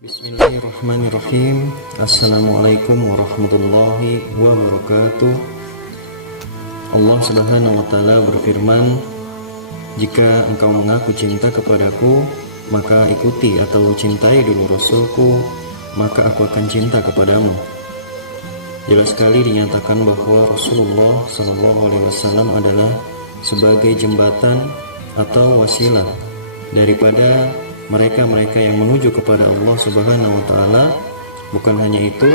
Bismillahirrahmanirrahim. Assalamualaikum warahmatullahi wabarakatuh. Allah Subhanahu wa ta'ala berfirman, "Jika engkau mengaku cinta kepadaku, maka ikuti atau cintai dulu Rasulku, maka aku akan cinta kepadamu." Jelas sekali dinyatakan bahwa Rasulullah SAW adalah sebagai jembatan atau wasilah daripada mereka-mereka yang menuju kepada Allah Subhanahu wa ta'ala. Bukan hanya itu,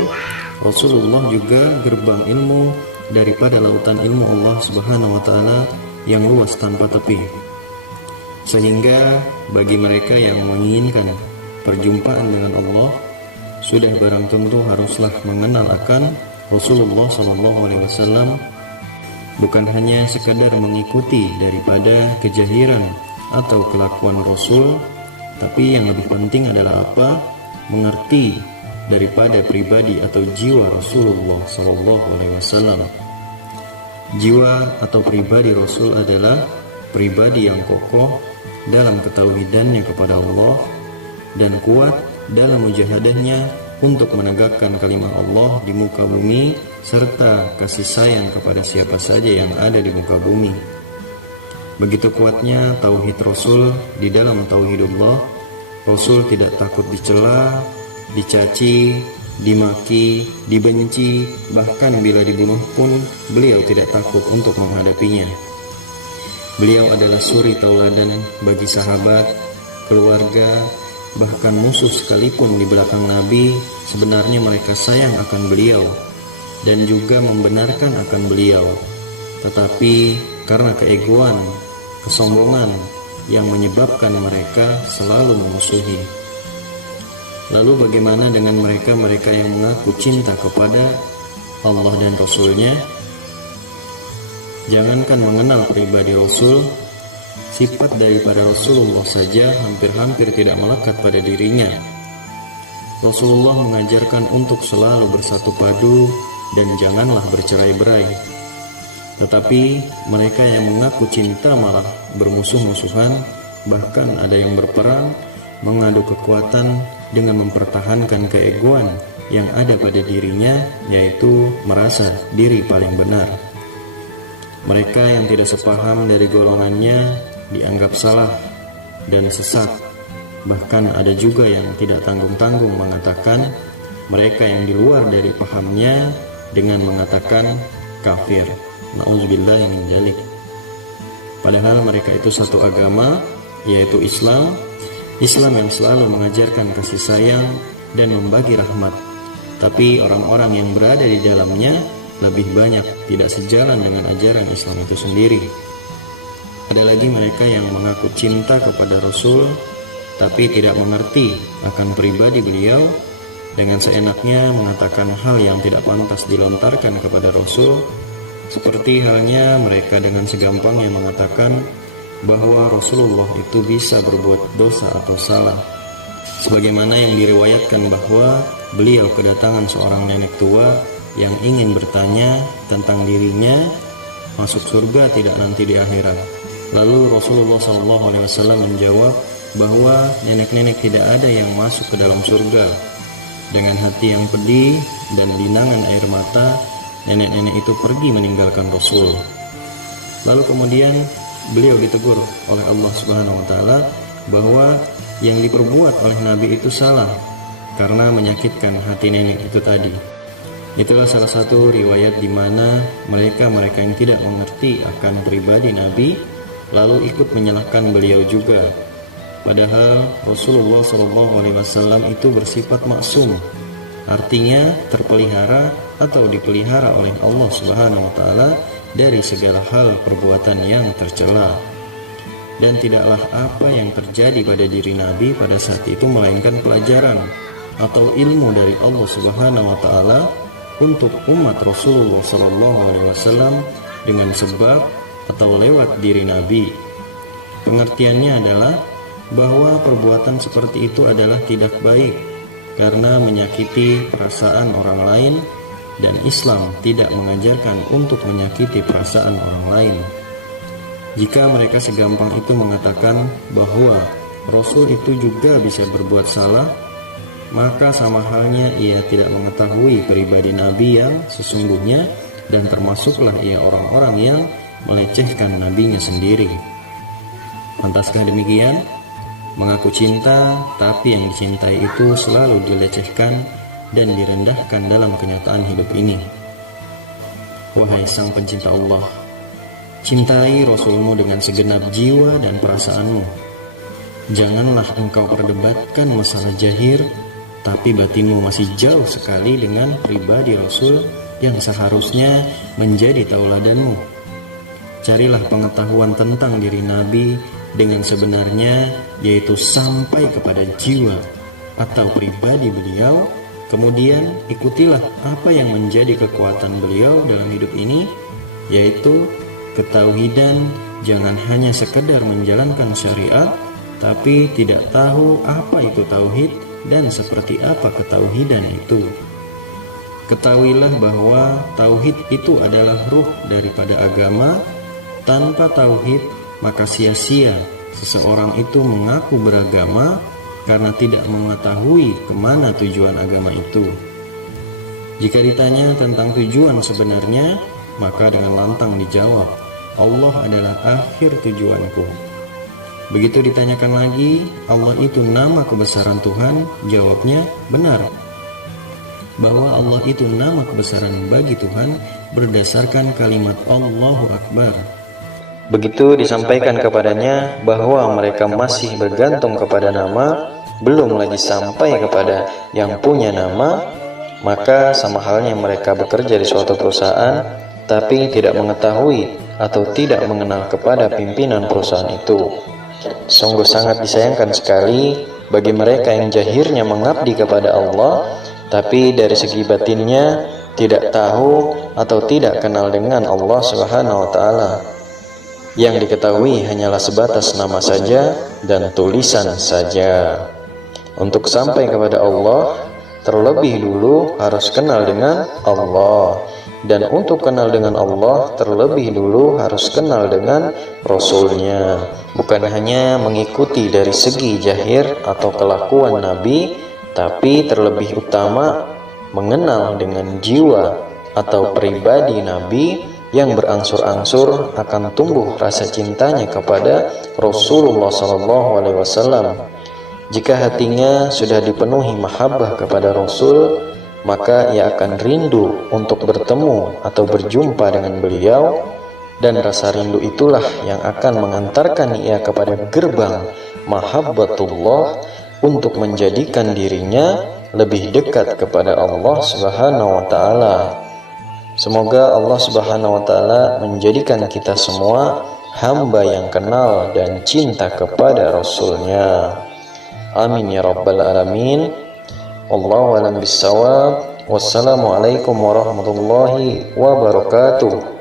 Rasulullah juga gerbang ilmu daripada lautan ilmu Allah Subhanahu wa ta'ala yang luas tanpa tepi. Sehingga bagi mereka yang menginginkan perjumpaan dengan Allah, sudah barang tentu haruslah mengenal akan Rasulullah SAW, bukan hanya sekadar mengikuti daripada kejahiran atau kelakuan Rasul, tapi yang lebih penting adalah apa? Mengerti daripada pribadi atau jiwa Rasulullah SAW. Jiwa atau pribadi Rasul adalah pribadi yang kokoh dalam ketauhidannya kepada Allah dan kuat dalam mujahadahnya untuk menegakkan kalimat Allah di muka bumi, serta kasih sayang kepada siapa saja yang ada di muka bumi. Begitu kuatnya tauhid Rasul di dalam tauhidullah. Rasul tidak takut dicela, dicaci, dimaki, dibenci, bahkan bila dibunuh pun beliau tidak takut untuk menghadapinya. Beliau adalah suri tauladan bagi sahabat, keluarga, bahkan musuh sekalipun di belakang Nabi. Sebenarnya mereka sayang akan beliau dan juga membenarkan akan beliau, tetapi karena keegoan, kesombongan yang menyebabkan mereka selalu memusuhi. Lalu bagaimana dengan mereka-mereka yang mengaku cinta kepada Allah dan Rasulnya? Jangankan mengenal pribadi Rasul, sifat daripada Rasulullah saja hampir-hampir tidak melekat pada dirinya. Rasulullah mengajarkan untuk selalu bersatu padu dan janganlah bercerai-berai. Tetapi mereka yang mengaku cinta malah bermusuh-musuhan, bahkan ada yang berperang, mengadu kekuatan dengan mempertahankan keegoan yang ada pada dirinya, yaitu merasa diri paling benar. Mereka yang tidak sepaham dari golongannya dianggap salah dan sesat. Bahkan ada juga yang tidak tanggung-tanggung mengatakan mereka yang di luar dari pahamnya dengan mengatakan kafir. Na'udzubillah min dzalik. Padahal mereka itu satu agama, yaitu Islam yang selalu mengajarkan kasih sayang dan membagi rahmat. Tapi orang-orang yang berada di dalamnya lebih banyak tidak sejalan dengan ajaran Islam itu sendiri. Ada lagi mereka yang mengaku cinta kepada Rasul, tapi tidak mengerti akan pribadi beliau, dengan seenaknya mengatakan hal yang tidak pantas dilontarkan kepada Rasul. Seperti halnya mereka dengan segampangnya mengatakan bahwa Rasulullah itu bisa berbuat dosa atau salah. Sebagaimana yang diriwayatkan bahwa beliau kedatangan seorang nenek tua yang ingin bertanya tentang dirinya masuk surga tidak nanti di akhirat. Lalu Rasulullah SAW menjawab bahwa nenek-nenek tidak ada yang masuk ke dalam surga. Dengan hati yang pedih dan linangan air mata, nenek-nenek itu pergi meninggalkan Rasul. Lalu kemudian beliau ditegur oleh Allah Subhanahu wa ta'ala bahwa yang diperbuat oleh Nabi itu salah karena menyakitkan hati nenek itu tadi. Itulah salah satu riwayat di mana mereka yang tidak mengerti akan pribadi Nabi lalu ikut menyalahkan beliau juga. Padahal Rasulullah SAW itu bersifat maksum, artinya terpelihara atau dipelihara oleh Allah Subhanahu wa ta'ala dari segala hal perbuatan yang tercela. Dan tidaklah apa yang terjadi pada diri Nabi pada saat itu melainkan pelajaran atau ilmu dari Allah Subhanahu wa taala untuk umat Rasulullah Shallallahu alaihi wasallam dengan sebab atau lewat diri Nabi. Pengertiannya adalah bahwa perbuatan seperti itu adalah tidak baik karena menyakiti perasaan orang lain, dan Islam tidak mengajarkan untuk menyakiti perasaan orang lain. Jika mereka segampang itu mengatakan bahwa Rasul itu juga bisa berbuat salah, maka sama halnya ia tidak mengetahui pribadi Nabi yang sesungguhnya, dan termasuklah ia orang-orang yang melecehkan nabinya sendiri. Pantaskah demikian? Mengaku cinta, tapi yang dicintai itu selalu dilecehkan dan direndahkan dalam kenyataan hidup ini. Wahai sang pencinta Allah, cintai Rasulmu dengan segenap jiwa dan perasaanmu. Janganlah engkau perdebatkan masalah zahir, tapi batinmu masih jauh sekali dengan pribadi Rasul yang seharusnya menjadi tauladanmu. Carilah pengetahuan tentang diri Nabi dengan sebenarnya, yaitu sampai kepada jiwa atau pribadi beliau. Kemudian ikutilah apa yang menjadi kekuatan beliau dalam hidup ini, yaitu ketauhidan. Jangan hanya sekedar menjalankan syariat, tapi tidak tahu apa itu tauhid dan seperti apa ketauhidan itu. Ketahuilah bahwa tauhid itu adalah ruh daripada agama. Tanpa tauhid, maka sia-sia seseorang itu mengaku beragama karena tidak mengetahui kemana tujuan agama itu. Jika ditanya tentang tujuan sebenarnya, maka dengan lantang dijawab, Allah adalah akhir tujuanku. Begitu ditanyakan lagi, Allah itu nama kebesaran Tuhan, jawabnya benar, bahwa Allah itu nama kebesaran bagi Tuhan berdasarkan kalimat Allahu Akbar. Begitu disampaikan kepadanya bahwa mereka masih bergantung kepada nama, belum lagi sampai kepada yang punya nama, maka sama halnya mereka bekerja di suatu perusahaan tapi tidak mengetahui atau tidak mengenal kepada pimpinan perusahaan itu. Sungguh sangat disayangkan sekali bagi mereka yang jahirnya mengabdi kepada Allah, tapi dari segi batinnya tidak tahu atau tidak kenal dengan Allah Subhanahu wa taala. Yang diketahui hanyalah sebatas nama saja dan tulisan saja. Untuk sampai kepada Allah, terlebih dulu harus kenal dengan Allah. Dan untuk kenal dengan Allah, terlebih dulu harus kenal dengan Rasulnya. Bukan hanya mengikuti dari segi zahir atau kelakuan Nabi, tapi terlebih utama mengenal dengan jiwa atau pribadi Nabi yang berangsur-angsur akan tumbuh rasa cintanya kepada Rasulullah SAW. Jika hatinya sudah dipenuhi mahabbah kepada Rasul, maka ia akan rindu untuk bertemu atau berjumpa dengan beliau, dan rasa rindu itulah yang akan mengantarkan ia kepada gerbang mahabbatullah untuk menjadikan dirinya lebih dekat kepada Allah Subhanahu wa taala. Semoga Allah Subhanahu wa taala menjadikan kita semua hamba yang kenal dan cinta kepada Rasulnya. Amin ya rabbal alamin. Wallahu a'lam bissawab. Wassalamualaikum warahmatullahi wabarakatuh.